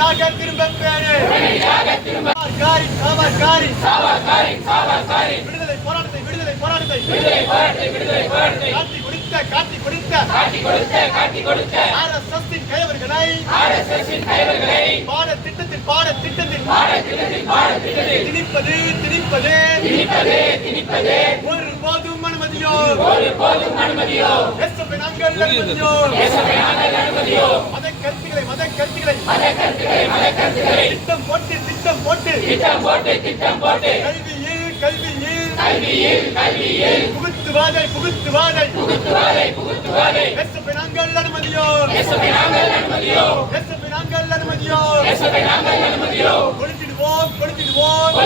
உடனடியாக திரும்ப பேரு சாவர்காரி, சாவர்காரி. விடுதலை போராட்டத்தை விடுதலை போராட்டத்தை. காட்டி கொடுத்த காட்டி கொடுத்த. RSS இன் கயவர்களை பாட திட்டத்தில் பாட திட்டத்தில் திணிப்பது திணிப்பது. ஒருபோதும் அனுமதியோ SFI நாங்கள் அனுமதியோ மத கருத்துக்களை மத கருத்துக்களை. திட்டம் போட்டு திட்டம் போட்டு. கல்வியில் கல்வியில் புகுத்துவாதை புகுத்துவாதை SFI நாங்கள் அனுமதியோ SFI நாங்கள் அனுமதியோ கொடுத்திடுவோம் கொடுத்திடுவோம்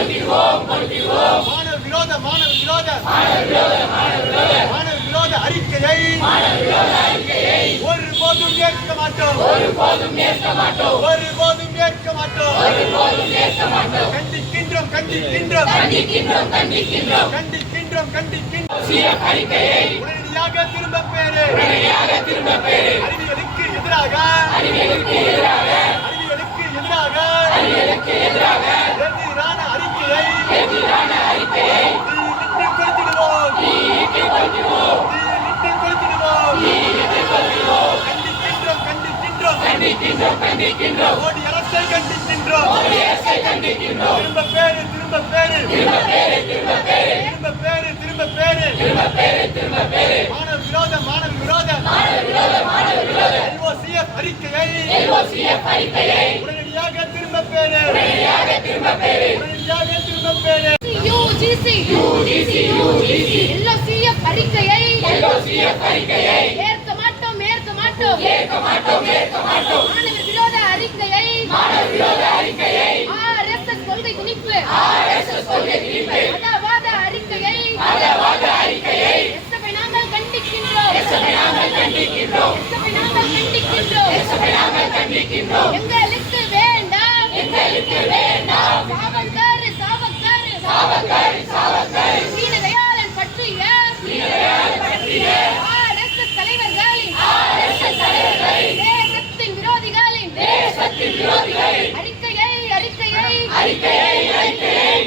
மாணவ விரோத மாணவ விரோத மாணவ விரோத அறிக்கையை ஒருபோதும் ஏற்க மாட்டோம். ஒருபோதும் ஏற்க மாட்டோம். கண்டிக்கின்றோம் கண்டிக்கின்றோம். கண்டிக்கின்றோம் கண்டிக்கின்றோம். உடனடியாக திரும்ப பேரு திரும்ப எதிராக கண்டிக்கின்றோம் கண்டிக்கின்றோம். மோடி அரசை கண்டிக்கின்றோம். திரும்ப பேரு திரும்ப பேரு. திரும்ப பேரு திரும்ப பேரு. மாணவ விரோத மாணவ விரோத. LOCF அறிக்கையை உடனடியாக திரும்ப பேரு. உடனடியாக திரும்ப பேரு. UGC LOCF அறிக்கையை ஏற்க மாட்டோம் ஏற்க மாட்டோம் மாணவர் விரோத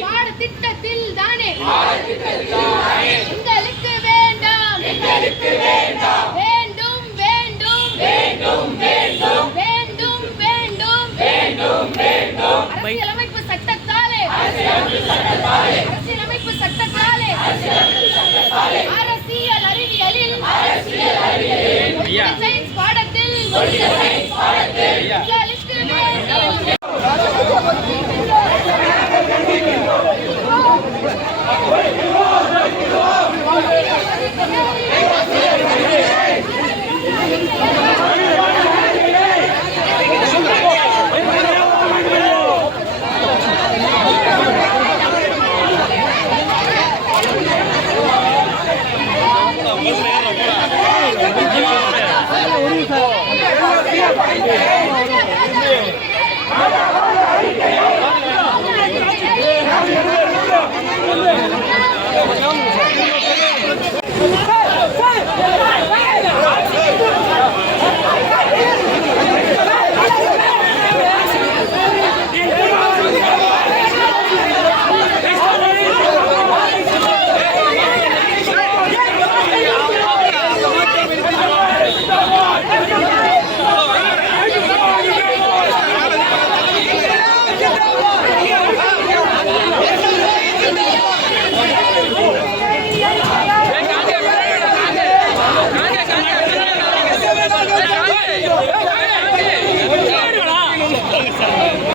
பாடத்திட்டத்தில் தானே எங்களுக்கு வேண்டாம். வேண்டும். வேண்டும் வேண்டும். வேண்டும் அரசியலமைப்பு சட்டத்தாலே. அரசியலமைப்பு சட்டத்தாலே. அரசியல் அறிவியலில். சயின்ஸ் பாடத்தில் Yeah.